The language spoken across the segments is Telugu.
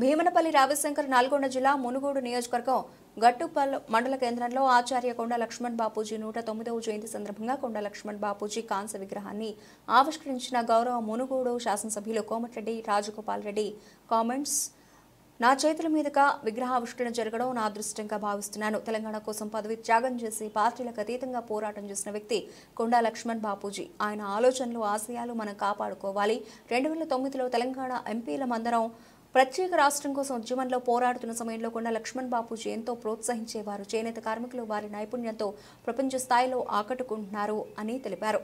భీమనపల్లి రావిశంకర్ నల్గొండ జిల్లా మునుగోడు నియోజకవర్గం గట్టుపల్ మండల కేంద్రంలో ఆచార్య కొండ లక్ష్మణ్ బాపూజీ 109వ జయంతి సందర్భంగా కొండ లక్ష్మణ్ బాపూజీ కాంస్య విగ్రహాన్ని ఆవిష్కరించిన గౌరవ మునుగోడు శాసనసభ్యులు కోమటిరెడ్డి రాజగోపాల్ రెడ్డి కామెంట్స్. నా చేతుల మీదుగా విగ్రహావిష్కరణ జరగడం నా అదృష్టంగా భావిస్తున్నాను. తెలంగాణ కోసం పదవి త్యాగం చేసి పార్టీలకు అతీతంగా పోరాటం చేసిన వ్యక్తి కొండా లక్ష్మణ్ బాపూజీ. ఆయన ఆలోచనలు ఆశయాలు మనం కాపాడుకోవాలి. 2009లో తెలంగాణ ఎంపీలమందరం ప్రత్యేక రాష్ట్రం కోసం ఉద్యమంలో పోరాడుతున్న సమయంలో కొండా లక్ష్మణ్ బాపూజీ ఎంతో ప్రోత్సహించేవారు. చేనేత కార్మికులు వారి నైపుణ్యంతో ప్రపంచ స్థాయిలో ఆకట్టుకుంటున్నారు అని తెలిపారు.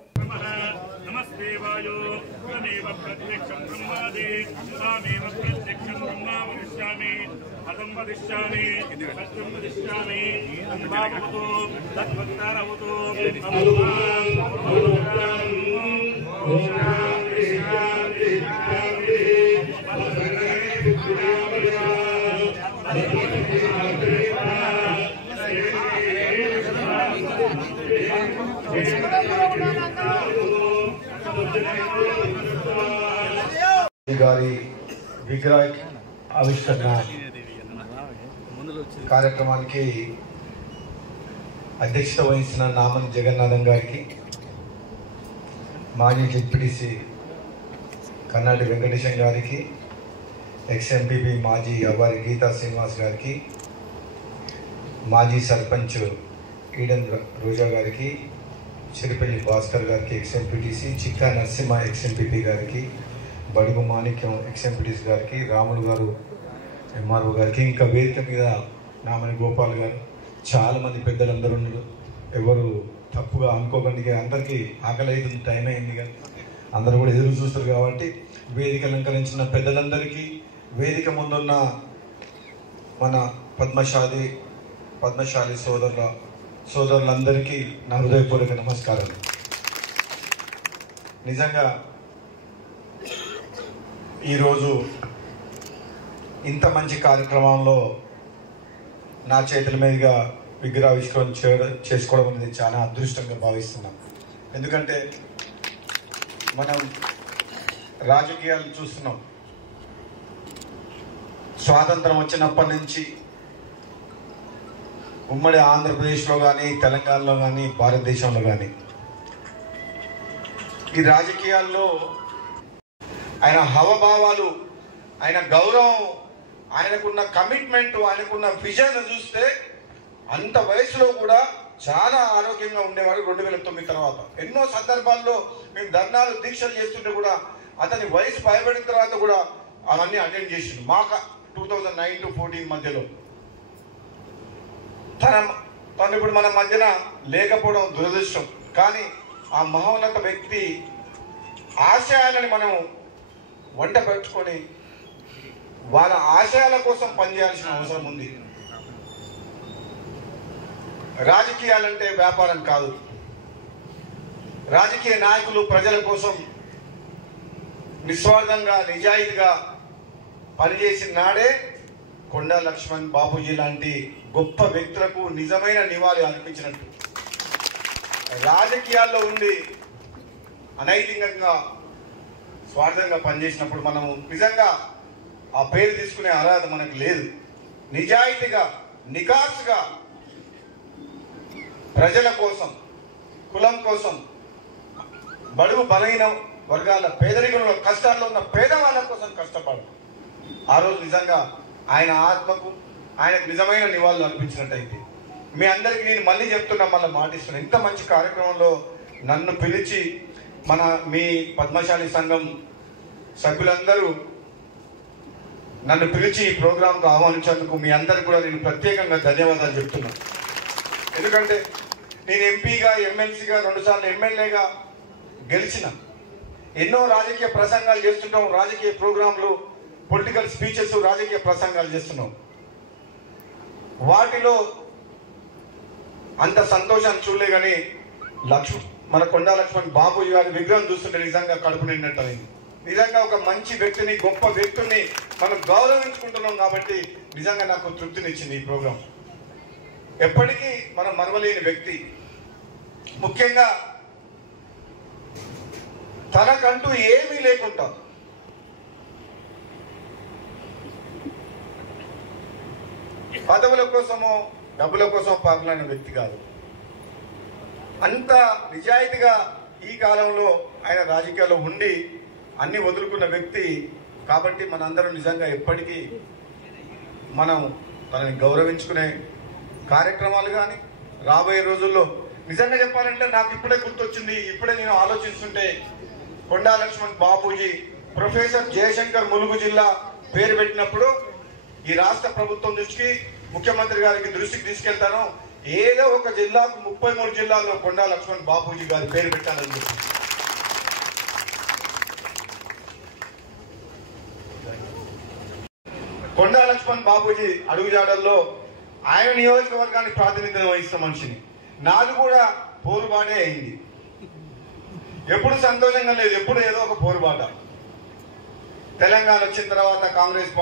గారి విగ్రహ ఆవిష్కరణ కార్యక్రమానికి అధ్యక్షత వహించిన నామన్ జగన్నాథం గారికి, మాజీ జెడ్పీటీసీ కన్నాటి వెంకటేశం గారికి, ఎక్స్ఎంపీపీ మాజీ అవ్వారి గీతా శ్రీనివాస్ గారికి, మాజీ సర్పంచ్ ఈడెన్ రోజా గారికి, చిరిపల్లి భాస్కర్ గారికి ఎక్స్ఎంపీటీసీ, చిక్కా నరసింహ ఎక్స్ఎంపీపీ గారికి, బడుగు మాణిక్యం ఎక్స్ఎంపీటీసీ గారికి, రాములు గారు ఎంఆర్ఓ గారికి, ఇంకా వేదిక మీద నామని గోపాల్ గారు, చాలామంది పెద్దలందరూ ఉన్నారు. ఎవరు తప్పుగా అనుకోకండి. అందరికీ ఆకలి అవుతుంది, టైం అయింది కానీ అందరూ కూడా ఎదురు చూస్తారు. కాబట్టి వేదిక అలంకరించిన పెద్దలందరికీ, వేదిక ముందున్న మన పద్మశాలి సోదరులందరికీ నా హృదయపూర్వక నమస్కారాలు. నిజంగా ఈరోజు ఇంత మంచి కార్యక్రమంలో నా చేతుల మీదుగా విగ్రహావిష్కరణ చేసుకోవడం అనేది చాలా అదృష్టంగా భావిస్తున్నాం. ఎందుకంటే మనం రాజకీయాలు చూస్తున్నాం. స్వాతంత్రం వచ్చినప్పటి నుంచి ఉమ్మడి ఆంధ్రప్రదేశ్లో కానీ, తెలంగాణలో కానీ, భారతదేశంలో కానీ ఈ రాజకీయాల్లో ఆయన హావభావాలు, ఆయన గౌరవం, ఆయనకున్న కమిట్మెంట్, ఆయనకున్న విజన్ చూస్తే అంత వయసులో కూడా చాలా ఆరోగ్యంగా ఉండేవాడు. 2009 తర్వాత ఎన్నో సందర్భాల్లో మేము ధర్నాలు దీక్షలు చేస్తుంటే కూడా అతని వయసు భయపడిన తర్వాత కూడా అవన్నీ అటెండ్ చేసిండు. మాకు 2009 to 14 మధ్యలో తను ఇప్పుడు మన మధ్యన లేకపోవడం దురదృష్టం. కానీ ఆ మహోన్నత వ్యక్తి ఆశయాలని మనం వంట పెట్టుకొని వాళ్ళ ఆశయాల కోసం పనిచేయాల్సిన అవసరం ఉంది. రాజకీయాలంటే వ్యాపారం కాదు. రాజకీయ నాయకులు ప్రజల కోసం నిస్వార్థంగా, నిజాయితీగా పనిచేసిన నాడే కొండా లక్ష్మణ్ బాపూజీ లాంటి గొప్ప వ్యక్తులకు నిజమైన నివాళి అర్పించినట్టు. రాజకీయాల్లో ఉండి అనైతికంగా, స్వార్థంగా పనిచేసినప్పుడు మనము నిజంగా ఆ పేరు తీసుకునే అర్హత మనకు లేదు. నిజాయితీగా, నికాసుగా ప్రజల కోసం, కులం కోసం, బడుగు బలహీన వర్గాల పేదరికంలో కష్టాల్లో ఉన్న పేదవాళ్ళ కోసం కష్టపడు. ఆ రోజు నిజంగా ఆయన ఆత్మకు ఆయనకు నిజమైన నివాళులు అర్పించినట్టయితే మీ అందరికీ నేను మళ్ళీ చెప్తున్నా, మళ్ళీ మాటిస్తున్నాను. ఇంత మంచి కార్యక్రమంలో నన్ను పిలిచి మీ పద్మశాలి సంఘం సభ్యులందరూ నన్ను పిలిచి ఈ ప్రోగ్రాంకు ఆహ్వానించేందుకు మీ అందరికి కూడా నేను ప్రత్యేకంగా ధన్యవాదాలు చెప్తున్నాను. ఎందుకంటే నేను ఎంపీగా, ఎమ్మెల్సీగా, 2 సార్లు ఎమ్మెల్యేగా గెలిచిన, ఎన్నో రాజకీయ ప్రసంగాలు చేస్తుంటాం, రాజకీయ ప్రోగ్రాంలు, పొలిటికల్ స్పీచెస్, రాజకీయ ప్రసంగాలు చేస్తున్నాం. వాటిలో అంత సంతోషాన్ని చూడలే. కానీ మన కొండా లక్ష్మణ్ బాపూజీ గారి విగ్రహం చూస్తుంటే నిజంగా కడుపు నిండినట్టు అయింది. నిజంగా ఒక మంచి వ్యక్తిని, గొప్ప వ్యక్తుల్ని మనం గౌరవించుకుంటున్నాం కాబట్టి నిజంగా నాకు తృప్తినిచ్చింది ఈ ప్రోగ్రాం. ఎప్పటికీ మనం మరవలేని వ్యక్తి. ముఖ్యంగా తనకంటూ ఏమీ లేకుండా పదవుల కోసమో డబ్బుల కోసం పాకులైన వ్యక్తి కాదు. అంత నిజాయితీగా ఈ కాలంలో ఆయన రాజకీయాల్లో ఉండి అన్ని వదులుకున్న వ్యక్తి కాబట్టి మనందరం నిజంగా ఎప్పటికీ మనం తనని గౌరవించుకునే కార్యక్రమాలు కానీ రాబోయే రోజుల్లో నిజంగా చెప్పాలంటే నాకు ఇప్పుడే గుర్తొచ్చింది. ఇప్పుడే నేను ఆలోచిస్తుంటే కొండా లక్ష్మణ్ బాపూజీ ప్రొఫెసర్ జయశంకర్ ములుగు జిల్లా పేరు పెట్టినప్పుడు ఈ రాష్ట్ర ప్రభుత్వం దృష్టికి ముఖ్యమంత్రి గారికి దృష్టికి తీసుకెళ్తాను. ఏదో ఒక జిల్లాకు 33 జిల్లాల్లో కొండా లక్ష్మణ్ బాపూజీ గారి పేరు పెట్టాలని చెప్పి కొండా లక్ష్మణ్ బాపూజీ అడుగుజాడల్లో ఆయన నియోజకవర్గానికి ప్రాతినిధ్యం వహిస్తున్న మనిషిని. నాది కూడా పోరుబాటే అయింది. ఎప్పుడు సంతోషంగా లేదు, ఎప్పుడు ఏదో ఒక పోరుబాట. తెలంగాణ వచ్చిన తర్వాత కాంగ్రెస్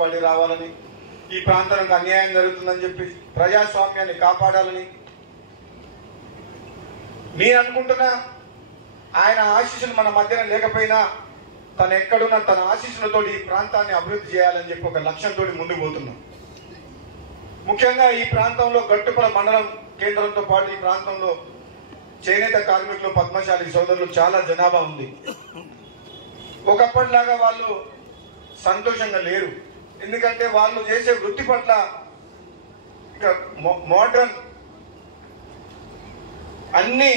పార్టీ రావాలని, ఈ ప్రాంతానికి అన్యాయం జరుగుతుందని చెప్పి ప్రజాస్వామ్యాన్ని కాపాడాలని నేను అనుకుంటున్నా. ఆయన ఆశీస్సులు మన మధ్యన లేకపోయినా తను ఎక్కడున్నా తన ఆశీస్సులతో ఈ ప్రాంతాన్ని అభివృద్ధి చేయాలని చెప్పి ఒక లక్ష్యంతో ముందుకు పోతున్నాం. ముఖ్యంగా ఈ ప్రాంతంలో గట్టుపల మండలం కేంద్రంతో పాటు ఈ ప్రాంతంలో చేనేత కార్మికులు, పద్మశాలి సోదరులు చాలా జనాభా ఉంది. ఒకప్పటిలాగా వాళ్ళు సంతోషంగా లేరు. ఎందుకంటే వాళ్ళు చేసే వృత్తి పట్ల ఇక మోడర్న్ అన్ని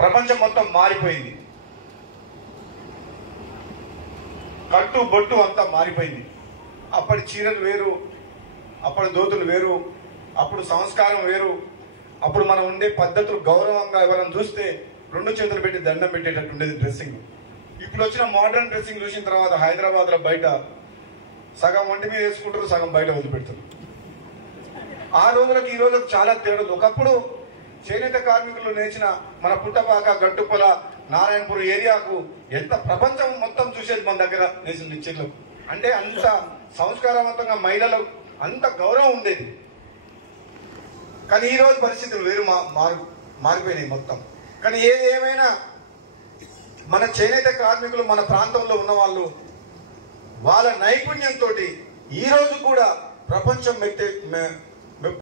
ప్రపంచం మొత్తం మారిపోయింది. కట్టు బొట్టు అంతా మారిపోయింది. అప్పటి చీరలు వేరు, అప్పటి దోతులు వేరు, అప్పుడు సంస్కారం వేరు, అప్పుడు మనం ఉండే పద్ధతులు గౌరవంగా ఎవరైనా చూస్తే 2 చేతులు పెట్టి దండం పెట్టేటట్టు ఉండేది డ్రెస్సింగ్. ఇప్పుడు వచ్చిన మోడర్న్ డ్రెస్సింగ్ చూసిన తర్వాత హైదరాబాద్ లో బయట సగం ఒంటి మీద వేసుకుంటారు, సగం బయట వదిలిపెడతారు. ఆ రోజులకు ఈ రోజులకు చాలా తేడా. ఒకప్పుడు చేనేత కార్మికులు నేర్చిన మన పుట్టపాక, గట్టుపల, నారాయణపూర్ ఏరియాకు ఎంత ప్రపంచం మొత్తం చూసేది మన దగ్గర నేసిన చీరలకు. అంటే అంత సంస్కారవంతంగా మహిళలకు అంత గౌరవం ఉండేది. కానీ ఈ రోజు పరిస్థితులు వేరు, మారిపోయినాయి మొత్తం. కానీ ఏమైనా మన చేనేత కార్మికులు మన ప్రాంతంలో ఉన్న వాళ్ళు వాళ్ళ నైపుణ్యంతో ఈ రోజు కూడా ప్రపంచం